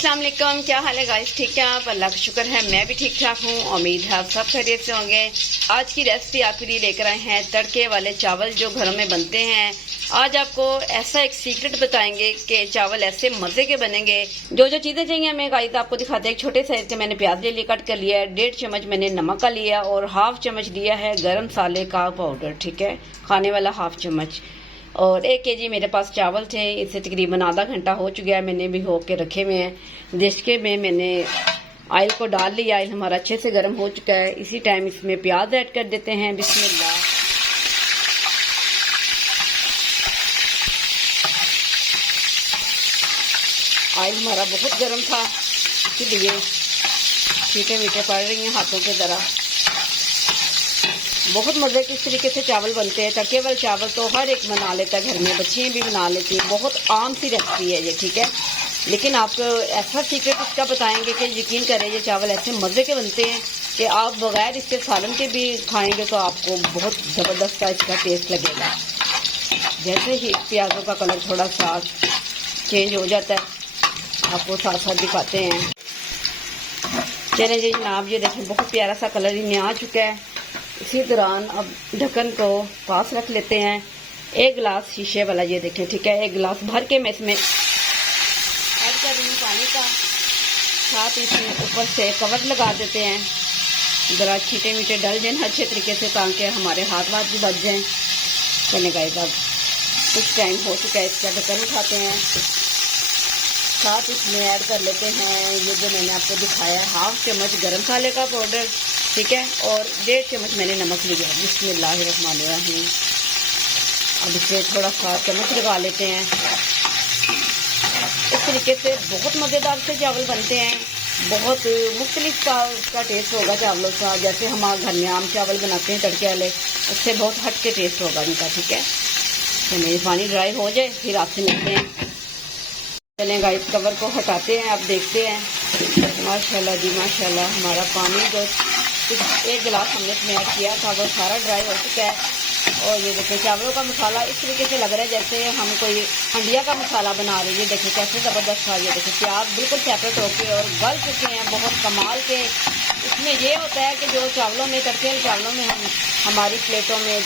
अस्सलाम वालेकुम, क्या हाल है गाइस? ठीक है आप? अल्लाह का शुक्र है मैं भी ठीक ठाक हूँ। उम्मीद है आप सब खैरियत से होंगे। आज की रेसिपी आपके लिए लेकर आए हैं तड़के वाले चावल जो घरों में बनते हैं। आज आपको ऐसा एक सीक्रेट बताएंगे कि चावल ऐसे मज़े के बनेंगे। जो जो चीज़ें चाहिए हमें गाइस आपको दिखाते हैं। एक छोटे साइज के मैंने प्याज ले लिया, कट कर लिया है। 1.5 चम्मच मैंने नमक का लिया और हाफ चम्मच लिया है गरम मसाले का पाउडर, ठीक है, खाने वाला हाफ चम्मच। और 1 केजी मेरे पास चावल थे। इसे तकरीबन आधा घंटा हो चुका है, मैंने भिगो के रखे हुए हैं। देशके में मैंने ऑयल को डाल लिया। ऑयल हमारा अच्छे से गर्म हो चुका है। इसी टाइम इसमें प्याज ऐड कर देते हैं। बिस्मिल्लाह। ऑयल हमारा बहुत गर्म था, इसलिए छींटे मीठे पड़ रही हैं हाथों के तरह। बहुत मज़े किस तरीके से चावल बनते हैं। तड़के वाले चावल तो हर एक बना लेता है, घर में बच्चे भी बना लेती हैं। बहुत आम सी रेसिपी है ये, ठीक है। लेकिन आपको ऐसा सीक्रेट इसका बताएंगे कि यकीन करें ये चावल ऐसे मज़े के बनते हैं कि आप बगैर इसके सालन के भी खाएंगे तो आपको बहुत ज़बरदस्त सा इसका टेस्ट लगेगा। जैसे ही प्याज़ों का कलर थोड़ा सा चेंज हो जाता है, आपको साथ साथ दिखाते हैं। चलें जी जनाब, ये देखें बहुत प्यारा सा कलर इनमें आ चुका है। इसी दौरान अब ढक्कन को पास रख लेते हैं। 1 गिलास शीशे वाला, ये देखें, ठीक है, 1 गिलास भर के मैं इसमें ऐड कर रही हूँ पानी का। साथ इसमें ऊपर से कवर लगा देते हैं, ज़रा छींटे मीठे डल जाए अच्छे तरीके से, ताकि हमारे हाथ भी बच जाएँ। चले गए, अब कुछ टाइम हो चुका है, इसका ढक्कन उठाते हैं। साथ इसमें ऐड कर लेते हैं ये जो मैंने आपको दिखाया है, हाफ चम्मच गरम मसाले का पाउडर, ठीक है, और 1.5 चम्मच मैंने नमक लिया। बिस्मिल्लाहिर्रहमानिर्रहीम। अब इसे थोड़ा सा चम्मच लगा लेते हैं। इस तरीके से बहुत मज़ेदार से चावल बनते हैं। बहुत मुख्तलिफ का उसका टेस्ट होगा चावलों का। जैसे हम घर में आम चावल बनाते हैं तड़के वाले, उससे बहुत हट के टेस्ट होगा इनका, ठीक है। तो मेरी पानी ड्राई हो जाए फिर आपसे मिलते हैं। चलें गाइस, कवर को हटाते हैं। आप देखते हैं माशाल्लाह जी माशाल्लाह, हमारा पानी जो 1 गिलास हमने इसमें ऐड किया था वो सारा ड्राई हो चुका है। और ये देखिए चावलों का मसाला इस तरीके से लग रहा है जैसे हम कोई हंडिया का मसाला बना रहे हैं। ये देखिए कैसे ज़बरदस्त था। ये देखिए प्याज बिल्कुल सेपरेट होके और गल चुके हैं, बहुत कमाल के। इसमें ये होता है कि जो चावलों में तड़के वाले चावलों में हमारी प्लेटों में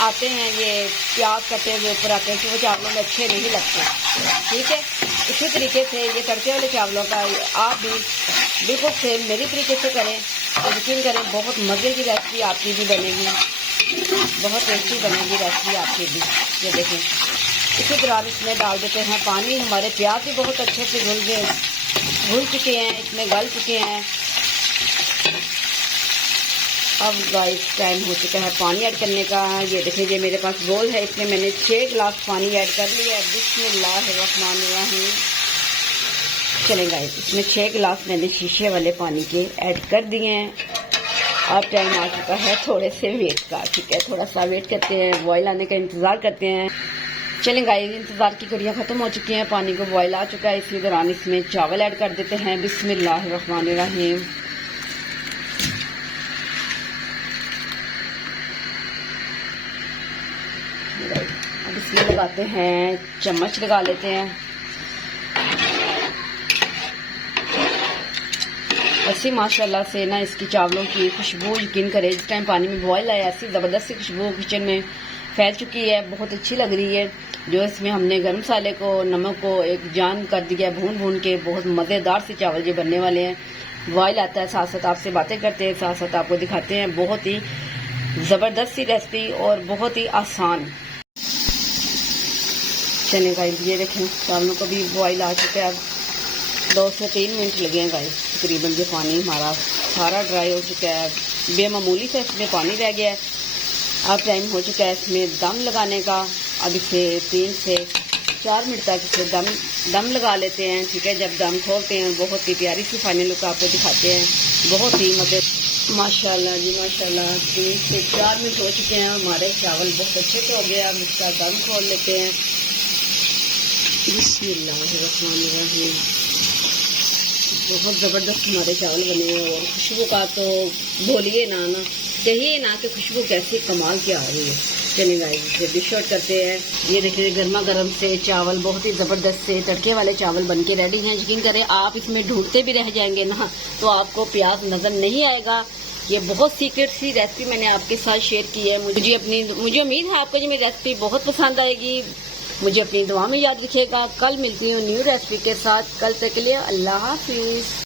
आते हैं ये प्याज कटे हुए ऊपर आते हैं, तो वो चावलों में अच्छे नहीं लगते, ठीक है। इसी तरीके से ये तड़के वाले चावलों का आप भी बिल्कुल सेम मेरी तरीके से करें तो यकीन करें बहुत मज़े की रेसिपी आपकी भी बनेगी, बहुत टेस्टी बनेगी रेसिपी आपकी भी। ये देखें, इसी तरह इसमें डाल देते हैं पानी। हमारे प्याज भी बहुत अच्छे से घुल चुके हैं, इसमें गल चुके हैं। अब गाइस टाइम हो चुका है पानी ऐड करने का। ये देखिए ये मेरे पास बोल है, इसमें मैंने 6 गिलास पानी ऐड कर लिया है। बिस्मिल्लाहिर्रहमानिर्रहीम। चलें गाइस, इसमें 6 गिलास मैंने शीशे वाले पानी के ऐड कर दिए हैं। अब टाइम आ चुका है थोड़े से वेट का, ठीक है, थोड़ा सा वेट करते हैं, बॉयल आने का इंतज़ार करते हैं। चलें गाइस, इंतज़ार की घड़ियाँ ख़त्म हो चुकी हैं, पानी को बॉयल आ चुका है। इसी दौरान इसमें चावल ऐड कर देते हैं। बिस्मिल्लाहिर्रहमानिर्रहीम। अब इसमें लगाते हैं, चम्मच लगा लेते हैं। ऐसी माशाल्लाह से ना इसकी चावलों की खुशबू यकीन करें, इस टाइम पानी में बॉयल आया, ऐसी ज़बरदस्त सी खुशबू किचन में फैल चुकी है, बहुत अच्छी लग रही है। जो इसमें हमने गरम मसाले को, नमक को एक जान कर दिया भून के, बहुत मज़ेदार से चावल ये बनने वाले हैं। बॉयल आता है, साथ साथ आपसे बातें करते हैं, साथ साथ आपको दिखाते हैं। बहुत ही ज़बरदस्त सी रेसिपी और बहुत ही आसान। चने गाइस, ये देखें चावलों को भी बॉयल आ चुका है। अब 2 से 3 मिनट लगे हैं गाइस तकरीबन। ये पानी हमारा सारा ड्राई हो चुका है, बेमामूली से इसमें पानी रह गया है। अब टाइम हो चुका है इसमें दम लगाने का। अब इसे 3 से 4 मिनट तक इसे दम लगा लेते हैं, ठीक है। जब दम खोलते हैं बहुत ही प्यारी सी फाइनल लुक आपको दिखाते हैं। बहुत ही मज़े माशाल्लाह जी माशाल्लाह। 3 से 4 मिनट हो चुके हैं, हमारे चावल बहुत अच्छे से हो गए। अब इसका दम खोल लेते हैं। बिस्मिल्लाहिर्रहमानिर्रहीम। बहुत ज़बरदस्त हमारे चावल बने हैं और खुशबू का तो बोलिए ना कहिए ना कि खुशबू कैसी कमाल की आ रही है। चलिए गाइस इसे डिश आउट करते हैं। ये देखिए गर्मा गर्म से चावल बहुत ही ज़बरदस्त से तड़के वाले चावल बन के रेडी हैं। यकीन करें आप इसमें ढूंढते भी रह जाएंगे ना तो आपको प्याज नज़र नहीं आएगा। ये बहुत सीक्रेट सी रेसिपी मैंने आपके साथ शेयर की है। मुझे उम्मीद है आपको ये मेरी रेसिपी बहुत पसंद आएगी। मुझे अपनी दुआ में याद रखिएगा। कल मिलती हूँ न्यू रेसिपी के साथ। कल तक के लिए अल्लाह हाफिज़।